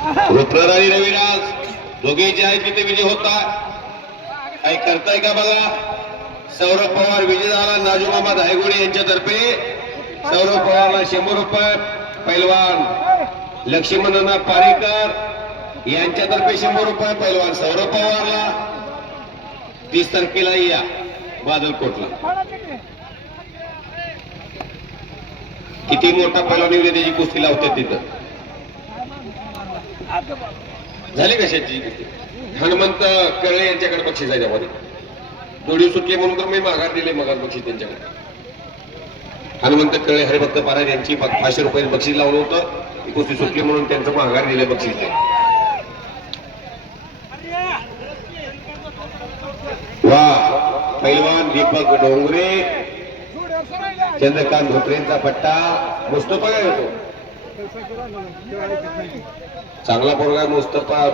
रुद्र आणि रविराज दोघे जे आहेत तिथे विजय होता. काही करताय का बघा. सौरभ पवार विजय झाला. नाजूमामा धायगुडे यांच्यातर्फे सौरभ पवारला 100 रुपये. पैलवान लक्ष्मणनाथ पारेकर यांच्यातर्फे 100 रुपये. पैलवान सौरभ पवारला 30 तारखेला या बादलकोटला. किती मोठा पैलवान येऊ त्याची कुस्ती लावतात तिथं. झाली कशाची कुस्ती. हनुमंत कळले यांच्याकडे बक्षीस आहे. त्यामध्ये जोडी सुटली म्हणून तर मी माघार दिले. मग बक्षीस त्यांच्याकडे. हनुमंत कळे हरिभक्त पराड यांची 500 रुपये बक्षीस लावलं होतं. कुस्ती सुटली म्हणून त्यांचं माघार दिले बक्षीस. वा पैलवान दीपक डोंगरे चंद्रकांत धोत्रेंचा पट्टा. मुस्तफा काय होतो. चांगला पोरगा मुस्तफा.